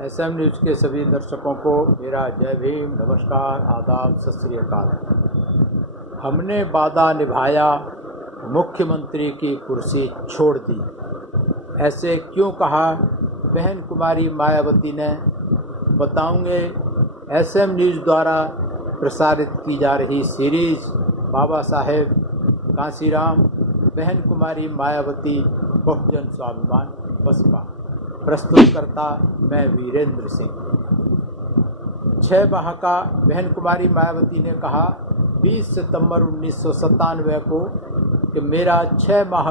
SM news के सभी दर्शकों को मेरा जय भीम, नमस्कार, आदाब, सत श्री अकाल। हमने वादा निभाया, मुख्यमंत्री की कुर्सी छोड़ दी, ऐसे क्यों कहा बहन कुमारी मायावती ने? बताऊंगे एसएम न्यूज़ द्वारा प्रसारित की जा रही सीरीज बाबा साहेब कांसीराम बहन कुमारी मायावती बहुजन स्वाभिमान बसपा। प्रस्तुतकर्ता मैं वीरेंद्र सिंह। 6 माह का बहन कुमारी मायावती ने कहा 20 सितंबर 1997 को कि मेरा 6 माह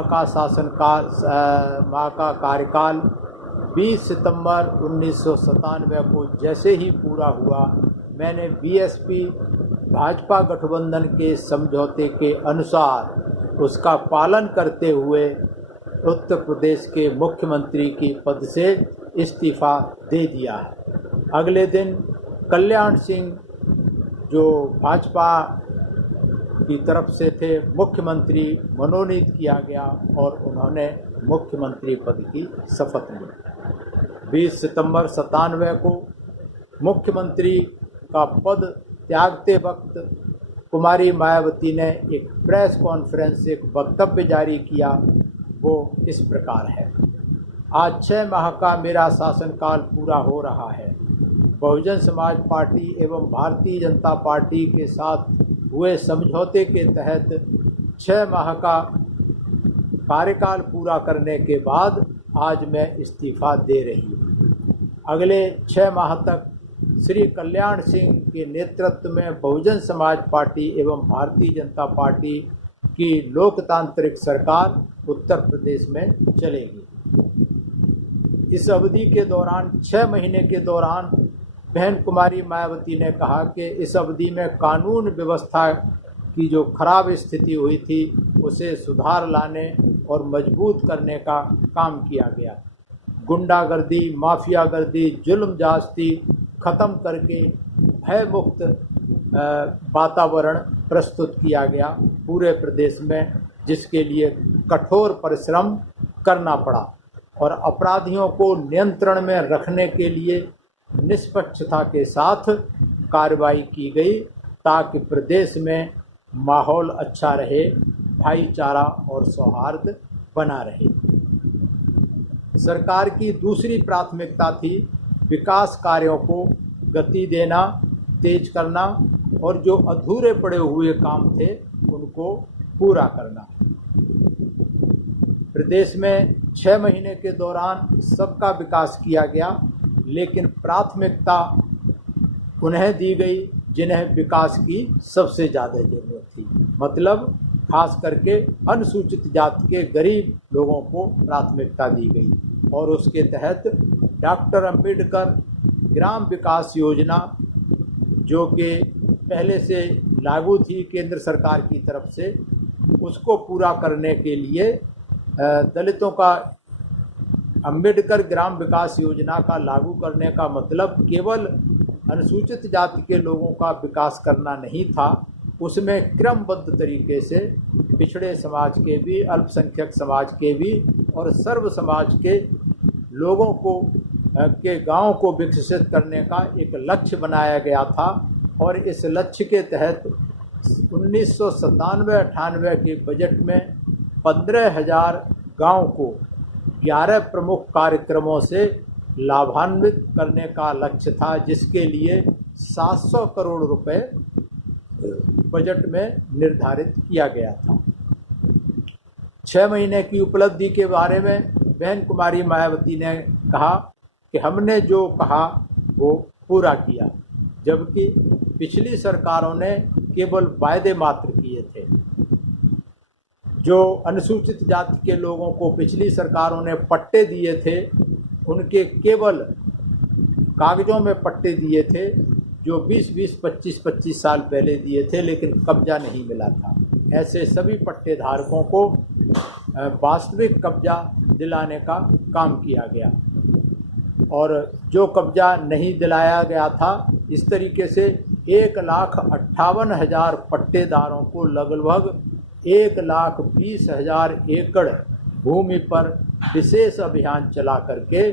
का कार्यकाल 20 सितंबर 1997 को जैसे ही पूरा हुआ, मैंने बीएसपी भाजपा गठबंधन के समझौते के अनुसार उसका पालन करते हुए उत्तर प्रदेश के मुख्यमंत्री की पद से इस्तीफ़ा दे दिया है। अगले दिन कल्याण सिंह जो भाजपा की तरफ से थे मुख्यमंत्री मनोनीत किया गया और उन्होंने मुख्यमंत्री पद की शपथ ली। 20 सितंबर 97 को मुख्यमंत्री का पद त्यागते वक्त कुमारी मायावती ने एक प्रेस कॉन्फ्रेंस, एक वक्तव्य जारी किया। वो इस प्रकार है। आज 6 माह का मेरा शासनकाल पूरा हो रहा है। बहुजन समाज पार्टी एवं भारतीय जनता पार्टी के साथ हुए समझौते के तहत 6 माह का कार्यकाल पूरा करने के बाद आज मैं इस्तीफ़ा दे रही हूँ। अगले 6 माह तक श्री कल्याण सिंह के नेतृत्व में बहुजन समाज पार्टी एवं भारतीय जनता पार्टी की लोकतांत्रिक सरकार उत्तर प्रदेश में चलेगी। इस अवधि के दौरान 6 महीने के दौरान बहन कुमारी मायावती ने कहा कि इस अवधि में कानून व्यवस्था की जो खराब स्थिति हुई थी उसे सुधार लाने और मजबूत करने का काम किया गया। गुंडागर्दी, माफियागर्दी, जुल्म जास्ती ख़त्म करके भय मुक्त वातावरण प्रस्तुत किया गया पूरे प्रदेश में, जिसके लिए कठोर परिश्रम करना पड़ा और अपराधियों को नियंत्रण में रखने के लिए निष्पक्षता के साथ कार्रवाई की गई ताकि प्रदेश में माहौल अच्छा रहे, भाईचारा और सौहार्द बना रहे। सरकार की दूसरी प्राथमिकता थी विकास कार्यों को गति देना, तेज करना और जो अधूरे पड़े हुए काम थे उनको पूरा करना। प्रदेश में 6 महीने के दौरान सबका विकास किया गया, लेकिन प्राथमिकता उन्हें दी गई जिन्हें विकास की सबसे ज़्यादा ज़रूरत थी। मतलब खास करके अनुसूचित जाति के गरीब लोगों को प्राथमिकता दी गई और उसके तहत डॉक्टर अंबेडकर ग्राम विकास योजना, जो कि पहले से लागू थी केंद्र सरकार की तरफ से, उसको पूरा करने के लिए दलितों का अंबेडकर ग्राम विकास योजना का लागू करने का मतलब केवल अनुसूचित जाति के लोगों का विकास करना नहीं था, उसमें क्रमबद्ध तरीके से पिछड़े समाज के भी, अल्पसंख्यक समाज के भी और सर्व समाज के लोगों को के गांव को विकसित करने का एक लक्ष्य बनाया गया था। और इस लक्ष्य के तहत 1997-98 के बजट में 15,000 गांव को 11 प्रमुख कार्यक्रमों से लाभान्वित करने का लक्ष्य था, जिसके लिए 700 करोड़ रुपए बजट में निर्धारित किया गया था। 6 महीने की उपलब्धि के बारे में बहन कुमारी मायावती ने कहा कि हमने जो कहा वो पूरा किया, जबकि पिछली सरकारों ने केवल वायदे मात्र किए थे। जो अनुसूचित जाति के लोगों को पिछली सरकारों ने पट्टे दिए थे, उनके केवल कागजों में पट्टे दिए थे, जो 20-20, 25-25 साल पहले दिए थे, लेकिन कब्जा नहीं मिला था। ऐसे सभी पट्टेधारकों को वास्तविक कब्जा दिलाने का काम किया गया और जो कब्जा नहीं दिलाया गया था, इस तरीके से 1,58,000 पट्टेदारों को लगभग 1,20,000 एकड़ भूमि पर विशेष अभियान चला करके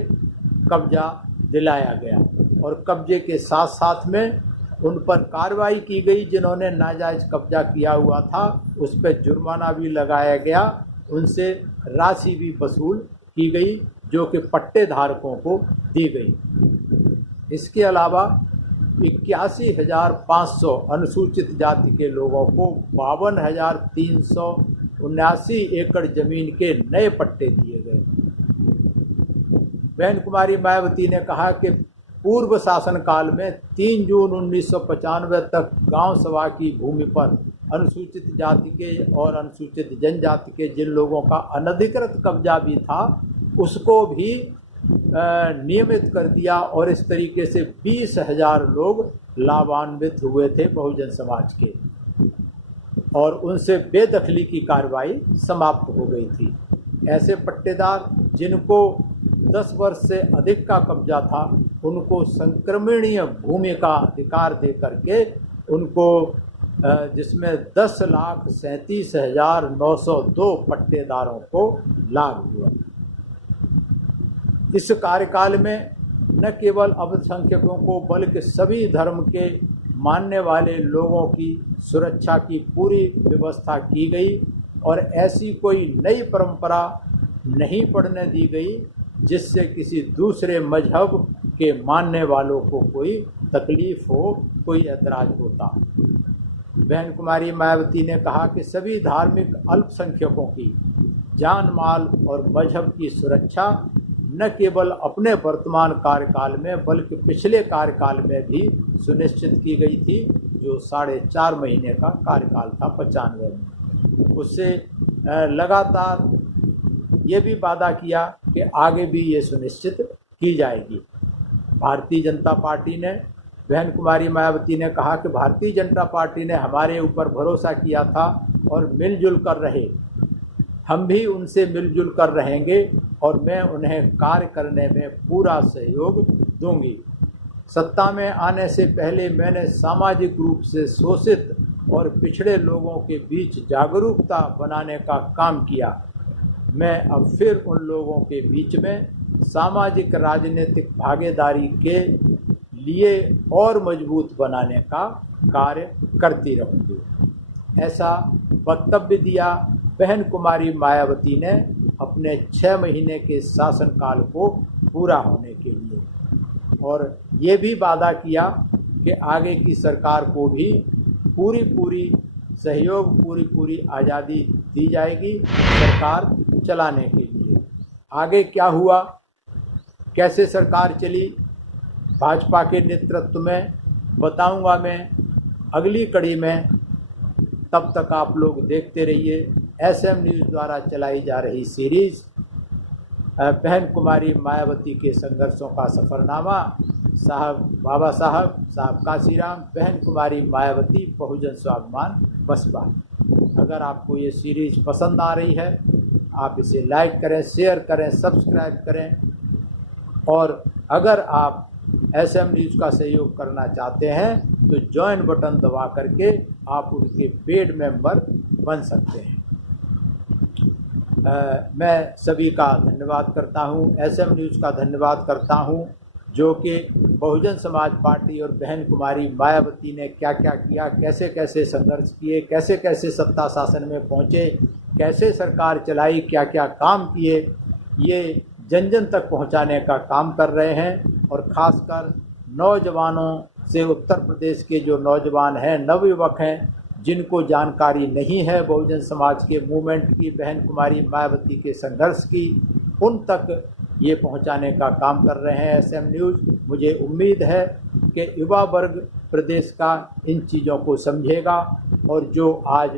कब्जा दिलाया गया और कब्जे के साथ साथ में उन पर कार्रवाई की गई। जिन्होंने नाजायज़ कब्जा किया हुआ था उस पर जुर्माना भी लगाया गया, उनसे राशि भी वसूल की गई जो कि पट्टे धारकों को दी गई। इसके अलावा 81,500 अनुसूचित जाति के लोगों को 52,379 एकड़ जमीन के नए पट्टे दिए गए। बहन कुमारी मायावती ने कहा कि पूर्व शासन काल में 3 जून 1995 तक गांव सभा की भूमि पर अनुसूचित जाति के और अनुसूचित जनजाति के जिन लोगों का अनधिकृत कब्जा भी था उसको भी नियमित कर दिया और इस तरीके से 20,000 लोग लाभान्वित हुए थे बहुजन समाज के और उनसे बेदखली की कार्रवाई समाप्त हो गई थी। ऐसे पट्टेदार जिनको 10 वर्ष से अधिक का कब्जा था उनको संक्रमणीय भूमि का अधिकार दे करके उनको जिसमें 10,37,902 पट्टेदारों को लाभ हुआ। इस कार्यकाल में न केवल अल्पसंख्यकों को बल्कि सभी धर्म के मानने वाले लोगों की सुरक्षा की पूरी व्यवस्था की गई और ऐसी कोई नई परंपरा नहीं पड़ने दी गई जिससे किसी दूसरे मजहब के मानने वालों को कोई तकलीफ हो, कोई ऐतराज होता। बहन कुमारी मायावती ने कहा कि सभी धार्मिक अल्पसंख्यकों की जान माल और मजहब की सुरक्षा न केवल अपने वर्तमान कार्यकाल में बल्कि पिछले कार्यकाल में भी सुनिश्चित की गई थी जो 4.5 महीने का कार्यकाल था 95 में। उससे लगातार ये भी वादा किया कि आगे भी ये सुनिश्चित की जाएगी। भारतीय जनता पार्टी ने, बहन कुमारी मायावती ने कहा कि भारतीय जनता पार्टी ने हमारे ऊपर भरोसा किया था और मिलजुल कर रहे, हम भी उनसे मिलजुल कर रहेंगे और मैं उन्हें कार्य करने में पूरा सहयोग दूंगी। सत्ता में आने से पहले मैंने सामाजिक रूप से शोषित और पिछड़े लोगों के बीच जागरूकता बनाने का काम किया। मैं अब फिर उन लोगों के बीच में सामाजिक राजनीतिक भागीदारी के लिए और मजबूत बनाने का कार्य करती रहूँगी। ऐसा वक्तव्य दिया बहन कुमारी मायावती ने अपने 6 महीने के शासनकाल को पूरा होने के लिए और ये भी वादा किया कि आगे की सरकार को भी पूरी सहयोग, पूरी आज़ादी दी जाएगी सरकार चलाने के लिए। आगे क्या हुआ, कैसे सरकार चली भाजपा के नेतृत्व में, बताऊंगा मैं अगली कड़ी में। तब तक आप लोग देखते रहिए SM न्यूज़ द्वारा चलाई जा रही सीरीज़ बहन कुमारी मायावती के संघर्षों का सफ़रनामा, बाबा साहब काशीराम, बहन कुमारी मायावती, बहुजन स्वाभिमान बसपा। अगर आपको ये सीरीज़ पसंद आ रही है आप इसे लाइक करें, शेयर करें, सब्सक्राइब करें और अगर आप SM न्यूज़ का सहयोग करना चाहते हैं तो ज्वाइन बटन दबा करके आप उनके पेड मेंबर बन सकते हैं। मैं सभी का धन्यवाद करता हूं, SM न्यूज़ का धन्यवाद करता हूं जो कि बहुजन समाज पार्टी और बहन कुमारी मायावती ने क्या क्या किया, कैसे कैसे संघर्ष किए, कैसे कैसे सत्ता शासन में पहुंचे, कैसे सरकार चलाई, क्या क्या काम किए, ये जन जन तक पहुंचाने का काम कर रहे हैं। और ख़ासकर नौजवानों से, उत्तर प्रदेश के जो नौजवान हैं, नवयुवक हैं, जिनको जानकारी नहीं है बहुजन समाज के मूवमेंट की, बहन कुमारी मायावती के संघर्ष की, उन तक ये पहुंचाने का काम कर रहे हैं SM न्यूज़। मुझे उम्मीद है कि युवा वर्ग प्रदेश का इन चीज़ों को समझेगा और जो आज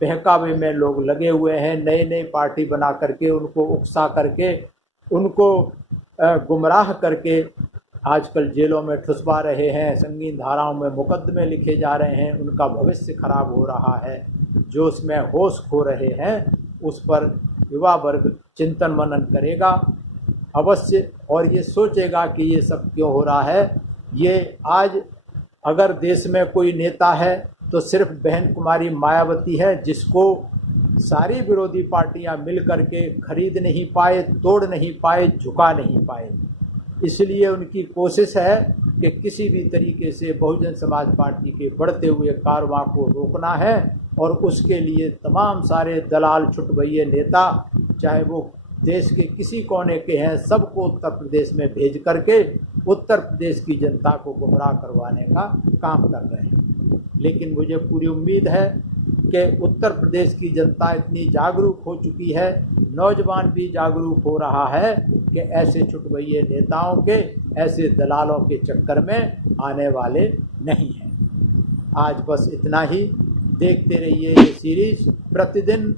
बहकावे में लोग लगे हुए हैं, नए पार्टी बना करके, उनको उकसा करके, उनको गुमराह करके आजकल जेलों में ठुसवा रहे हैं, संगीन धाराओं में मुकदमे लिखे जा रहे हैं, उनका भविष्य खराब हो रहा है, जो उसमें होश खो रहे हैं, उस पर युवा वर्ग चिंतन मनन करेगा अवश्य और ये सोचेगा कि ये सब क्यों हो रहा है। ये आज अगर देश में कोई नेता है तो सिर्फ बहन कुमारी मायावती है, जिसको सारी विरोधी पार्टियां मिल करके खरीद नहीं पाए, तोड़ नहीं पाए, झुका नहीं पाए। इसलिए उनकी कोशिश है कि किसी भी तरीके से बहुजन समाज पार्टी के बढ़ते हुए कारवां को रोकना है और उसके लिए तमाम सारे दलाल छुटभइये नेता, चाहे वो देश के किसी कोने के हैं, सबको उत्तर प्रदेश में भेज करके उत्तर प्रदेश की जनता को गुमराह करवाने का काम कर रहे हैं। लेकिन मुझे पूरी उम्मीद है कि उत्तर प्रदेश की जनता इतनी जागरूक हो चुकी है, नौजवान भी जागरूक हो रहा है कि ऐसे छुटभइये नेताओं के, ऐसे दलालों के चक्कर में आने वाले नहीं हैं। आज बस इतना ही। देखते रहिए ये सीरीज प्रतिदिन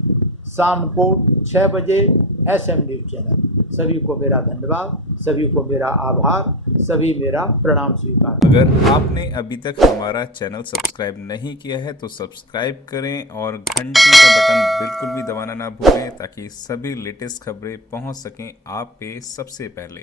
शाम को 6 बजे SM न्यूज़ चैनल। सभी को मेरा धन्यवाद, सभी को मेरा आभार, सभी मेरा प्रणाम स्वीकार। अगर आपने अभी तक हमारा चैनल सब्सक्राइब नहीं किया है तो सब्सक्राइब करें और घंटी का बटन बिल्कुल भी दबाना ना भूलें ताकि सभी लेटेस्ट खबरें पहुंच सकें आप पे सबसे पहले।